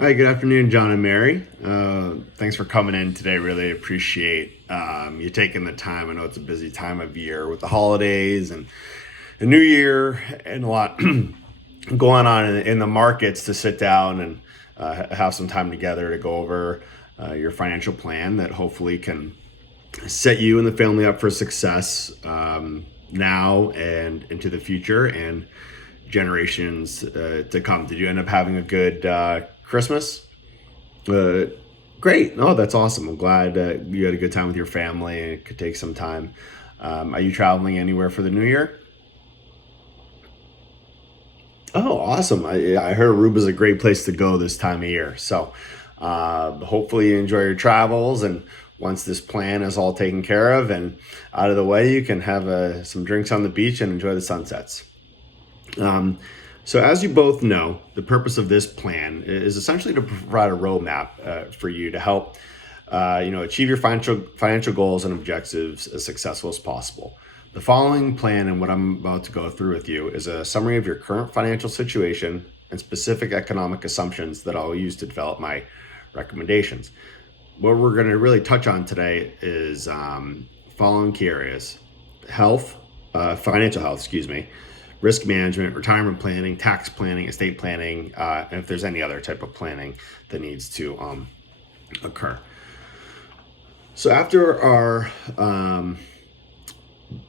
Hi, good afternoon, John and Mary. Thanks for coming in today. Really appreciate you taking the time. I know it's a busy time of year with the holidays and the new year and a lot going on in the markets to sit down and have some time together to go over your financial plan that hopefully can set you and the family up for success now and into the future and generations to come. Did you end up having a good Christmas? Uh, Great. No, that's awesome. I'm glad you had a good time with your family and could take some time. Are you traveling anywhere for the new year? Oh, awesome. I heard Aruba's a great place to go this time of year. So hopefully you enjoy your travels. And once this plan is all taken care of and out of the way, you can have some drinks on the beach and enjoy the sunsets. Um, so, as you both know, the purpose of this plan is essentially to provide a roadmap for you to help, achieve your financial goals and objectives as successful as possible. The following plan and what I'm about to go through with you is a summary of your current financial situation and specific economic assumptions that I'll use to develop my recommendations. What we're going to really touch on today is following key areas: health, financial health, excuse me, risk management, retirement planning, tax planning, estate planning, and if there's any other type of planning that needs to occur. So after our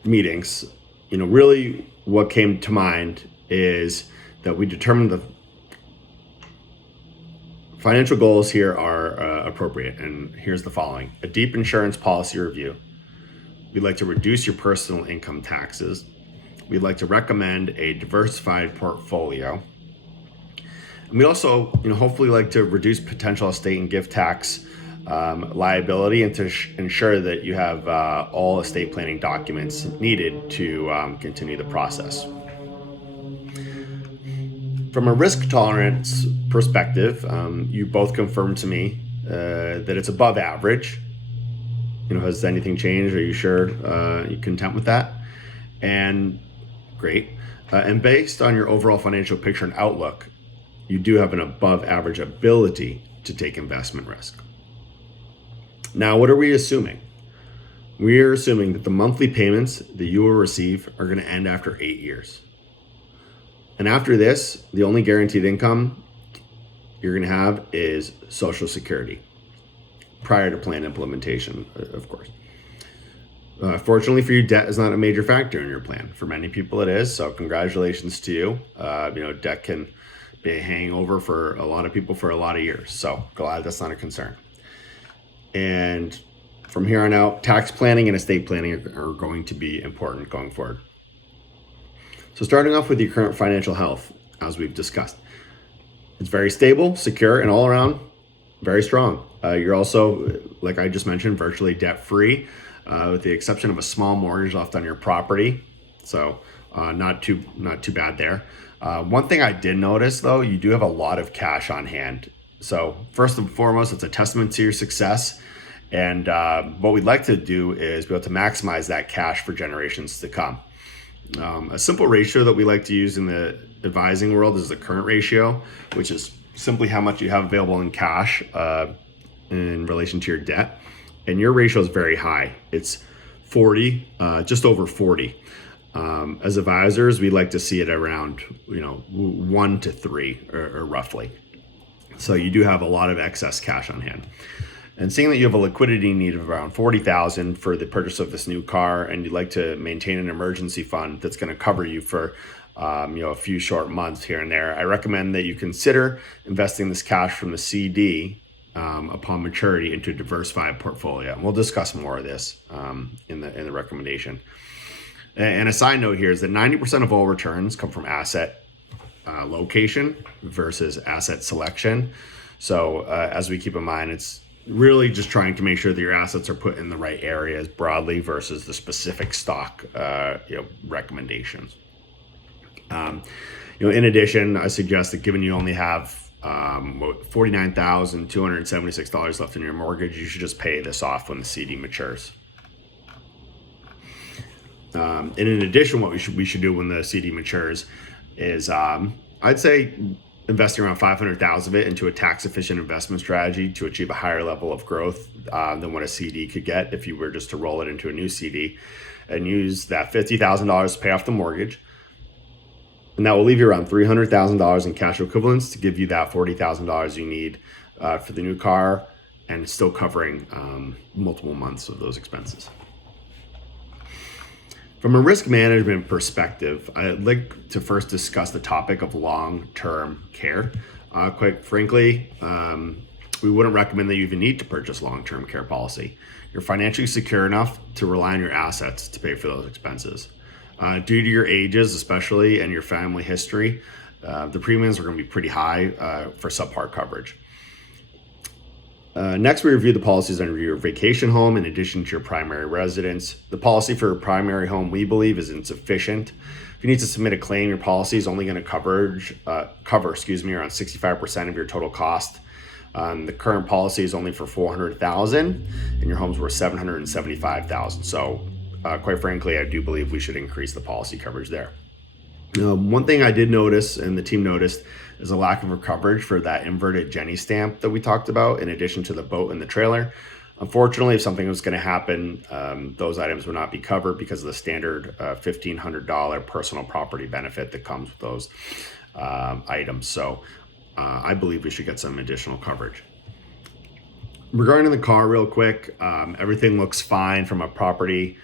meetings, really what came to mind is that we determined the financial goals here are appropriate, and here's the following: a deep insurance policy review. We'd like to reduce your personal income taxes. We'd like to recommend a diversified portfolio. And we also, hopefully like to reduce potential estate and gift tax liability and to ensure that you have all estate planning documents needed to continue the process. From a risk tolerance perspective, you both confirmed to me that it's above average. Has anything changed? Are you sure you're content with that? And great. And based on your overall financial picture and outlook, you do have an above average ability to take investment risk. Now, what are we assuming? We are assuming that the monthly payments that you will receive are going to end after 8 years. And after this, the only guaranteed income you're going to have is Social Security prior to plan implementation, of course. Fortunately for you, debt is not a major factor in your plan. For many people, it is. So congratulations to you. Debt can be a hangover for a lot of people for a lot of years. So glad that's not a concern. And from here on out, tax planning and estate planning are going to be important going forward. So starting off with your current financial health, as we've discussed, it's very stable, secure, and all around very strong. You're also, like I just mentioned, virtually debt-free, with the exception of a small mortgage left on your property. So not too bad there. One thing I did notice, though, you do have a lot of cash on hand. So first and foremost, it's a testament to your success. And what we'd like to do is be able to maximize that cash for generations to come. A simple ratio that we like to use in the advising world is the current ratio, which is simply how much you have available in cash in relation to your debt. And your ratio is very high. It's 40, just over 40. As advisors, we like to see it around 1 to 3 or roughly. So you do have a lot of excess cash on hand. And seeing that you have a liquidity need of around $40,000 for the purchase of this new car, and you'd like to maintain an emergency fund that's going to cover you for a few short months here and there, I recommend that you consider investing this cash from the CD upon maturity into a diversified portfolio. And we'll discuss more of this in the recommendation. And a side note here is that 90% of all returns come from asset location versus asset selection. So as we keep in mind, it's really just trying to make sure that your assets are put in the right areas broadly versus the specific stock recommendations. In addition, I suggest that given you only have $49,276 left in your mortgage, you should just pay this off when the CD matures. And in addition, what we should do when the CD matures is I'd say investing around 500,000 of it into a tax-efficient investment strategy to achieve a higher level of growth than what a CD could get if you were just to roll it into a new CD, and use that $50,000 to pay off the mortgage. And that will leave you around $300,000 in cash equivalents to give you that $40,000 you need for the new car, and still covering multiple months of those expenses. From a risk management perspective, I'd like to first discuss the topic of long-term care. Quite frankly, we wouldn't recommend that you even need to purchase long-term care policy. You're financially secure enough to rely on your assets to pay for those expenses. Due to your ages, especially, and your family history, the premiums are going to be pretty high for subpar coverage. Next, we review the policies under your vacation home in addition to your primary residence. The policy for a primary home, we believe, is insufficient. If you need to submit a claim, your policy is only going to cover around 65% of your total cost. The current policy is only for $400,000, and your home's worth $775,000. So, quite frankly, I do believe we should increase the policy coverage there. One thing I did notice, and the team noticed, is a lack of coverage for that inverted Jenny stamp that we talked about, in addition to the boat and the trailer. Unfortunately, if something was going to happen, those items would not be covered because of the standard $1,500 personal property benefit that comes with those items. So I believe we should get some additional coverage. Regarding the car, real quick, everything looks fine from a property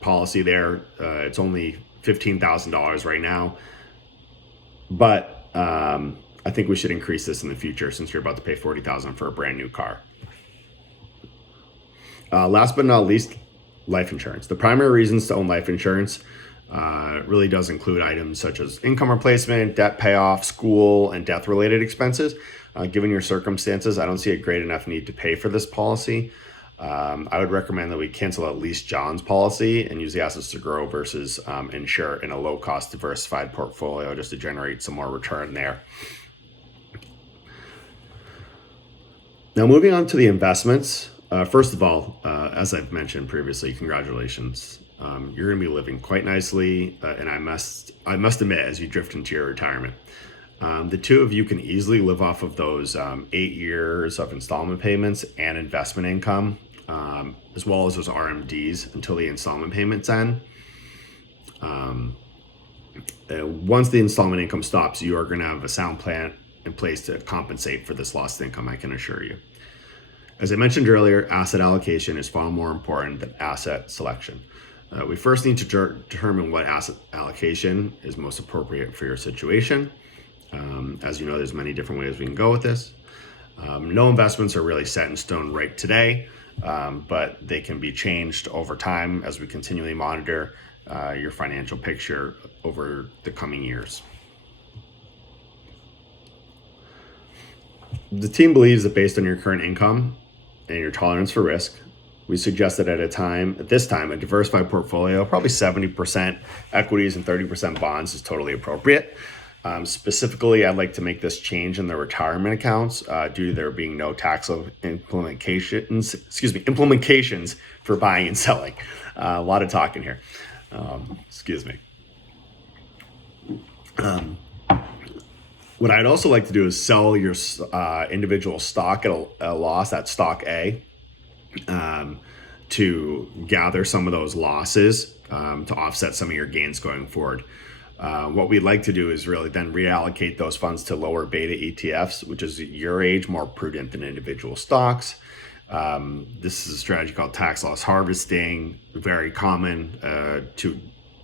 policy there. It's only $15,000 right now, but I think we should increase this in the future since you're about to pay $40,000 for a brand new car. Last but not least, life insurance. The primary reasons to own life insurance really does include items such as income replacement, debt payoff, school, and death-related expenses. Given your circumstances, I don't see a great enough need to pay for this policy. I would recommend that we cancel at least John's policy and use the assets to grow versus insure in a low-cost diversified portfolio just to generate some more return there. Now, moving on to the investments. First of all, as I've mentioned previously, congratulations. You're going to be living quite nicely, and I must admit, as you drift into your retirement, the two of you can easily live off of those 8 years of installment payments and investment income, as well as those RMDs until the installment payments end. Once the installment income stops, you are going to have a sound plan in place to compensate for this lost income, I can assure you. As I mentioned earlier, asset allocation is far more important than asset selection. We first need to determine what asset allocation is most appropriate for your situation. As you know, there's many different ways we can go with this. No investments are really set in stone right today, but they can be changed over time as we continually monitor your financial picture over the coming years. The team believes that based on your current income and your tolerance for risk, we suggest that at this time, a diversified portfolio, probably 70% equities and 30% bonds, is totally appropriate. Specifically, I'd like to make this change in the retirement accounts due to there being no tax implementations for buying and selling. A lot of talking here. What I'd also like to do is sell your individual stock at a loss, that stock A, to gather some of those losses to offset some of your gains going forward. What we'd like to do is really then reallocate those funds to lower beta ETFs, which is at your age more prudent than individual stocks. This is a strategy called tax loss harvesting, very common to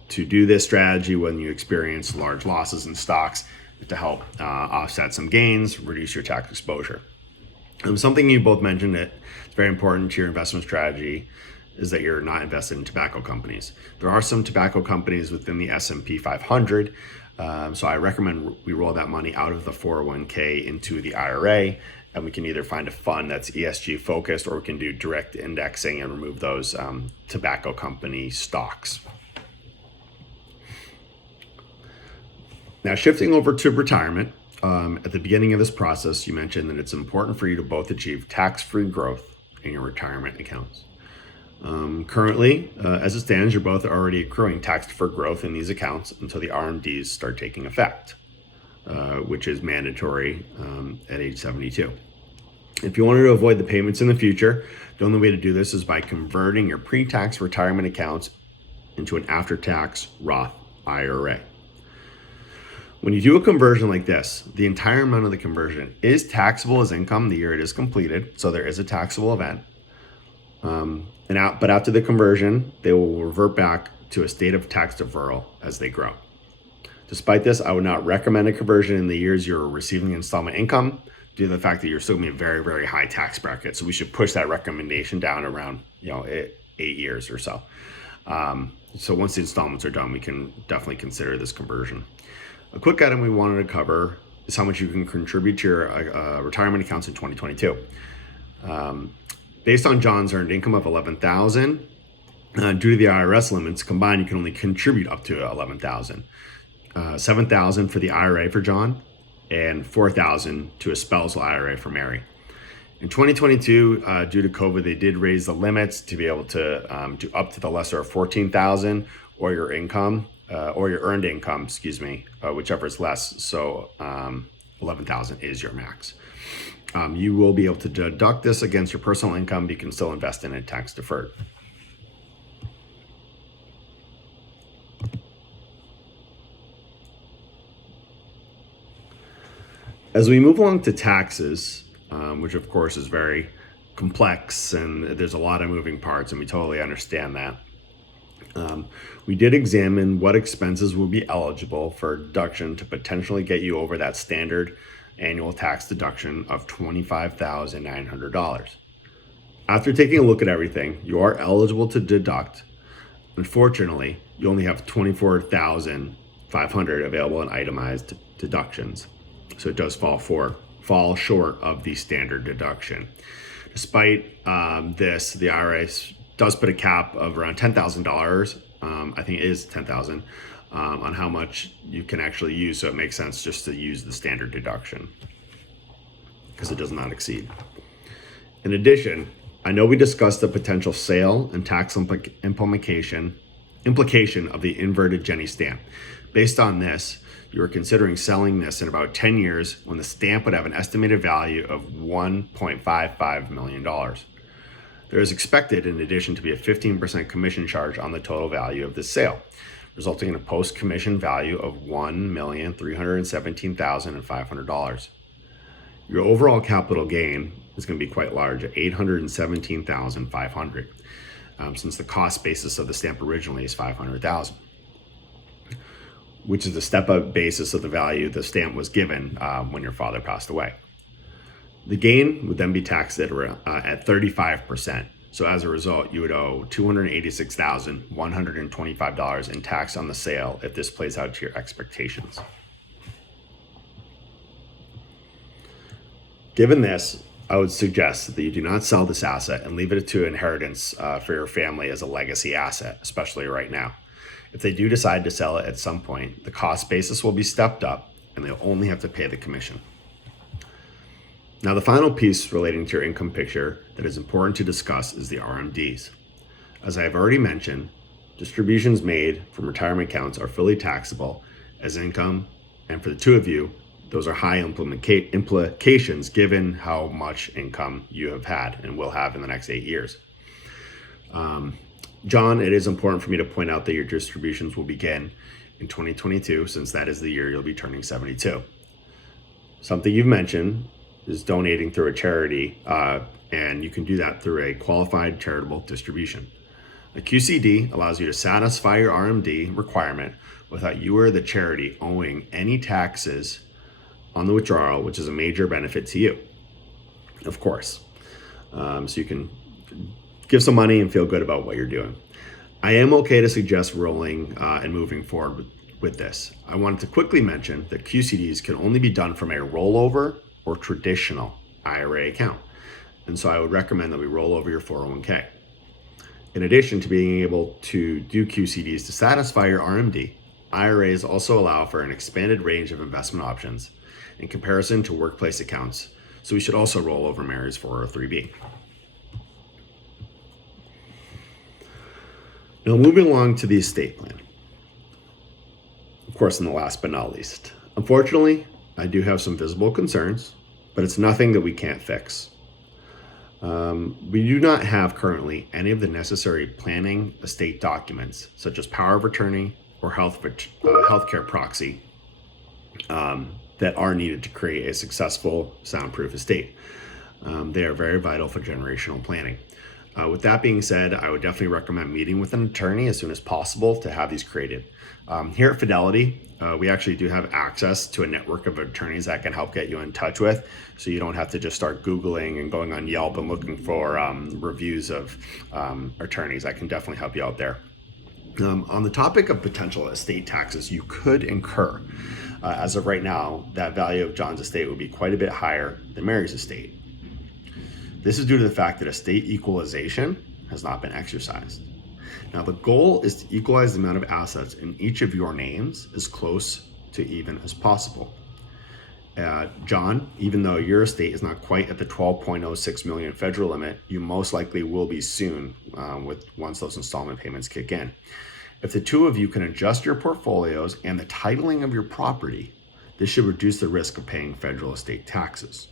do this strategy when you experience large losses in stocks to help offset some gains, reduce your tax exposure. Something you both mentioned that it's very important to your investment strategy is that you're not invested in tobacco companies. There are some tobacco companies within the S&P 500, so I recommend we roll that money out of the 401k into the IRA, and we can either find a fund that's ESG focused, or we can do direct indexing and remove those tobacco company stocks. Now, shifting over to retirement, at the beginning of this process, you mentioned that it's important for you to both achieve tax-free growth in your retirement accounts. Currently, as it stands, you're both already accruing tax-deferred growth in these accounts until the RMDs start taking effect. which is mandatory at age 72. If you wanted to avoid the payments in the future, the only way to do this is by converting your pre-tax retirement accounts into an after-tax Roth IRA. When you do a conversion like this, the entire amount of the conversion is taxable as income the year it is completed, so there is a taxable event. But after the conversion, they will revert back to a state of tax deferral as they grow. Despite this, I would not recommend a conversion in the years you're receiving installment income due to the fact that you're still going to be a very, very high tax bracket. So we should push that recommendation down around 8 years or so. So once the installments are done, we can definitely consider this conversion. A quick item we wanted to cover is how much you can contribute to your retirement accounts in 2022. Based on John's earned income of $11,000, due to the IRS limits combined, you can only contribute up to $11,000. $7,000 for the IRA for John, and $4,000 to a spousal IRA for Mary. In 2022, due to COVID, they did raise the limits to be able to do up to the lesser of $14,000 or your income, or your earned income, whichever is less. So $11,000 is your max. You will be able to deduct this against your personal income, but you can still invest in it tax deferred. As we move along to taxes, which of course is very complex and there's a lot of moving parts, and we totally understand that. We did examine what expenses will be eligible for deduction to potentially get you over that standard annual tax deduction of $25,900. After taking a look at everything, you are eligible to deduct. Unfortunately, you only have $24,500 available in itemized deductions. So it does fall short of the standard deduction. Despite this, the IRS does put a cap of around $10,000. I think it is $10,000 on how much you can actually use. So it makes sense just to use the standard deduction because it does not exceed. In addition, I know we discussed the potential sale and tax implication of the inverted Jenny stamp. Based on this, you are considering selling this in about 10 years when the stamp would have an estimated value of $1.55 million. There is expected, in addition, to be a 15% commission charge on the total value of this sale, resulting in a post-commission value of $1,317,500. Your overall capital gain is going to be quite large at $817,500, since the cost basis of the stamp originally is $500,000. Which is the step-up basis of the value the stamp was given when your father passed away. The gain would then be taxed at 35%. So as a result, you would owe $286,125 in tax on the sale if this plays out to your expectations. Given this, I would suggest that you do not sell this asset and leave it to inheritance for your family as a legacy asset, especially right now. If they do decide to sell it at some point, the cost basis will be stepped up and they'll only have to pay the commission. Now, the final piece relating to your income picture that is important to discuss is the RMDs. As I have already mentioned, distributions made from retirement accounts are fully taxable as income, and for the two of you, those are high implications given how much income you have had and will have in the next 8 years. John, it is important for me to point out that your distributions will begin in 2022, since that is the year you'll be turning 72. Something you've mentioned is donating through a charity, and you can do that through a qualified charitable distribution. The QCD allows you to satisfy your RMD requirement without you or the charity owing any taxes on the withdrawal, which is a major benefit to you, of course. So you can give some money and feel good about what you're doing. I am okay to suggest rolling and moving forward with this. I wanted to quickly mention that QCDs can only be done from a rollover or traditional IRA account. And so I would recommend that we roll over your 401k. In addition to being able to do QCDs to satisfy your RMD, IRAs also allow for an expanded range of investment options in comparison to workplace accounts. So we should also roll over Mary's 403b. Now, moving along to the estate plan. Of course, and the last but not least. Unfortunately, I do have some visible concerns, but it's nothing that we can't fix. We do not have currently any of the necessary planning estate documents, such as power of attorney or healthcare proxy, that are needed to create a successful, soundproof estate. They are very vital for generational planning. With that being said, I would definitely recommend meeting with an attorney as soon as possible to have these created. Here at Fidelity, we actually do have access to a network of attorneys that can help get you in touch with, so you don't have to just start Googling and going on Yelp and looking for reviews of attorneys. I can definitely help you out there. On the topic of potential estate taxes you could incur, as of right now, that value of John's estate would be quite a bit higher than Mary's estate. This is due to the fact that estate equalization has not been exercised. Now, the goal is to equalize the amount of assets in each of your names as close to even as possible. John, even though your estate is not quite at the 12.06 million federal limit, you most likely will be soon once those installment payments kick in. If the two of you can adjust your portfolios and the titling of your property, this should reduce the risk of paying federal estate taxes.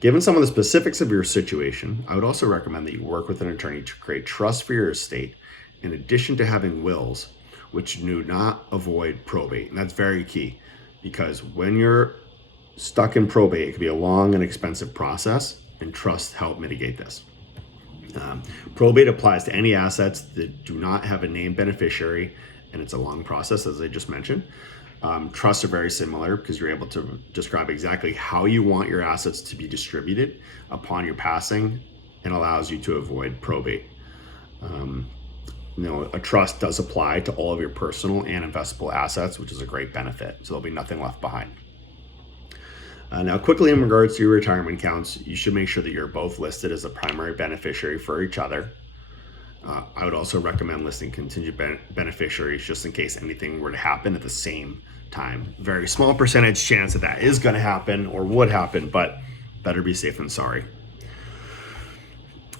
Given some of the specifics of your situation, I would also recommend that you work with an attorney to create trust for your estate, in addition to having wills, which do not avoid probate. And that's very key, because when you're stuck in probate, it can be a long and expensive process, and trusts help mitigate this. Probate applies to any assets that do not have a named beneficiary, and it's a long process, as I just mentioned. Trusts are very similar because you're able to describe exactly how you want your assets to be distributed upon your passing, and allows you to avoid probate. A trust does apply to all of your personal and investable assets, which is a great benefit. So there'll be nothing left behind. Now, quickly in regards to your retirement accounts, you should make sure that you're both listed as a primary beneficiary for each other. I would also recommend listing contingent beneficiaries just in case anything were to happen at the same time. Very small percentage chance that is going to happen or would happen, but better be safe than sorry.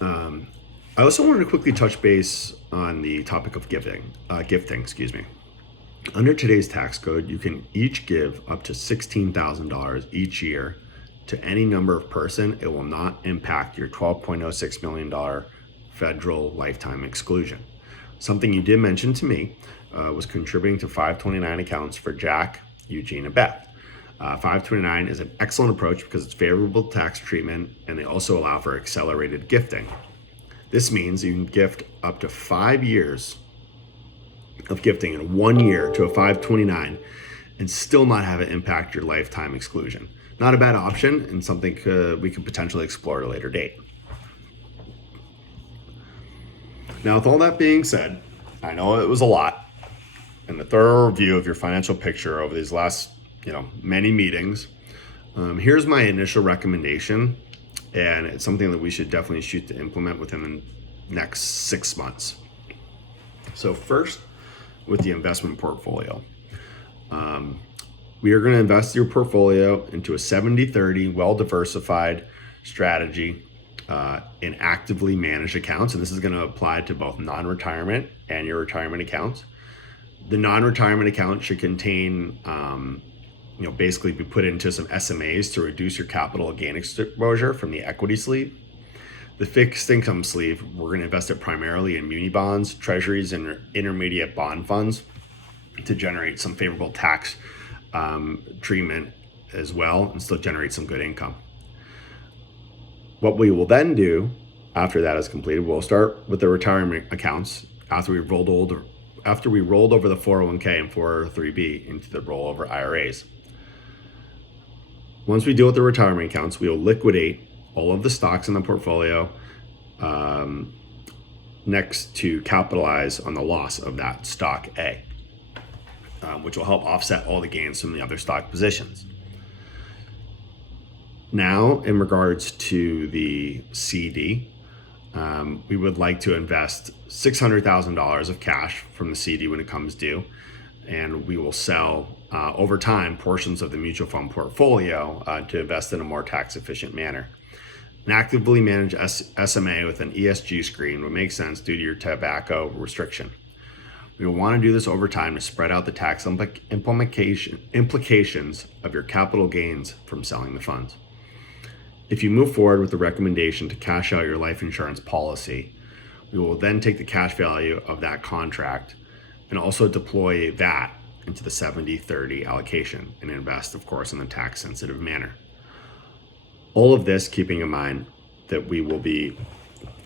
I also wanted to quickly touch base on the topic of gifting. Under today's tax code, you can each give up to $16,000 each year to any number of person. It will not impact your $12.06 million federal lifetime exclusion. Something you did mention to me was contributing to 529 accounts for Jack, Eugene, and Beth. 529 is an excellent approach because it's favorable tax treatment, and they also allow for accelerated gifting. This means you can gift up to 5 years of gifting in 1 year to a 529 and still not have it impact your lifetime exclusion. Not a bad option, and something we could potentially explore at a later date. Now, with all that being said, I know it was a lot, and a thorough review of your financial picture over these last, many meetings. Here's my initial recommendation, and it's something that we should definitely shoot to implement within the next 6 months. So first, with the investment portfolio, we are going to invest your portfolio into a 70-30 well-diversified strategy in actively managed accounts, and this is going to apply to both non-retirement and your retirement accounts. The non-retirement account should contain, basically be put into some SMAs to reduce your capital gain exposure from the equity sleeve. The fixed income sleeve, we're going to invest it primarily in muni bonds, treasuries, and intermediate bond funds to generate some favorable tax treatment as well, and still generate some good income. What we will then do after that is completed, we'll start with the retirement accounts after we rolled over the 401k and 403b into the rollover IRAs. Once we deal with the retirement accounts, we will liquidate all of the stocks in the portfolio next to capitalize on the loss of that stock A, which will help offset all the gains from the other stock positions. Now, in regards to the CD, we would like to invest $600,000 of cash from the CD when it comes due, and we will sell over time portions of the mutual fund portfolio to invest in a more tax efficient manner. An actively managed SMA with an ESG screen would make sense due to your tobacco restriction. You'll want to do this over time to spread out the tax implications of your capital gains from selling the funds. If you move forward with the recommendation to cash out your life insurance policy, we will then take the cash value of that contract and also deploy that into the 70-30 allocation and invest, of course, in a tax-sensitive manner. All of this keeping in mind that we will be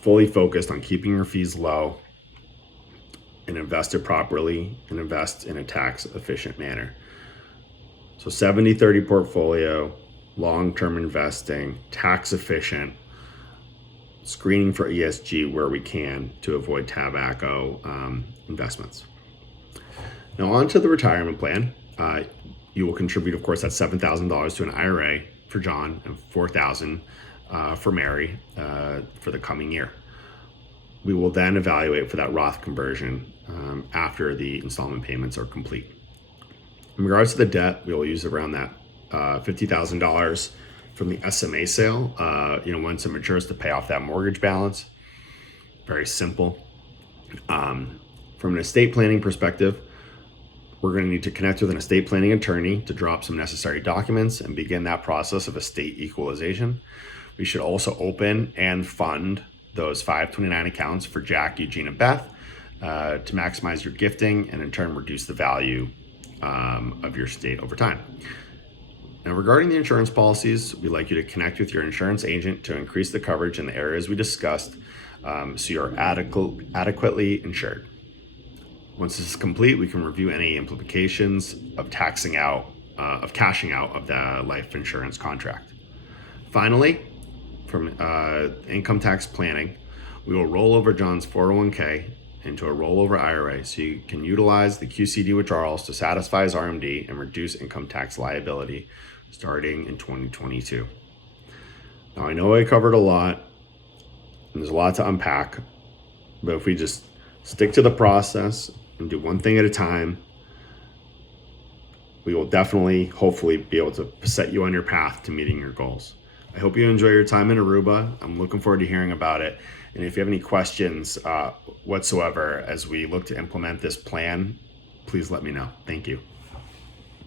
fully focused on keeping your fees low and invest it properly and invest in a tax-efficient manner. So 70-30 portfolio, long-term investing, tax-efficient, screening for ESG where we can to avoid tobacco investments. Now on to the retirement plan. You will contribute, of course, that $7,000 to an IRA for John and $4,000 for Mary for the coming year. We will then evaluate for that Roth conversion after the installment payments are complete. In regards to the debt, we will use around that $50,000 from the SMA sale, once it matures to pay off that mortgage balance. Very simple. From an estate planning perspective, we're going to need to connect with an estate planning attorney to draw up some necessary documents and begin that process of estate equalization. We should also open and fund those 529 accounts for Jack, Eugene, and Beth to maximize your gifting and in turn reduce the value of your estate over time. Now, regarding the insurance policies, we'd like you to connect with your insurance agent to increase the coverage in the areas we discussed so you're adequately insured. Once this is complete, we can review any implications of cashing out of the life insurance contract. Finally, from income tax planning, we will roll over John's 401k into a rollover IRA so you can utilize the QCD withdrawals to satisfy his RMD and reduce income tax liability starting in 2022. Now, I know I covered a lot and there's a lot to unpack, but if we just stick to the process and do one thing at a time, we will definitely, hopefully, be able to set you on your path to meeting your goals. I hope you enjoy your time in Aruba. I'm looking forward to hearing about it. And if you have any questions whatsoever as we look to implement this plan, please let me know. Thank you.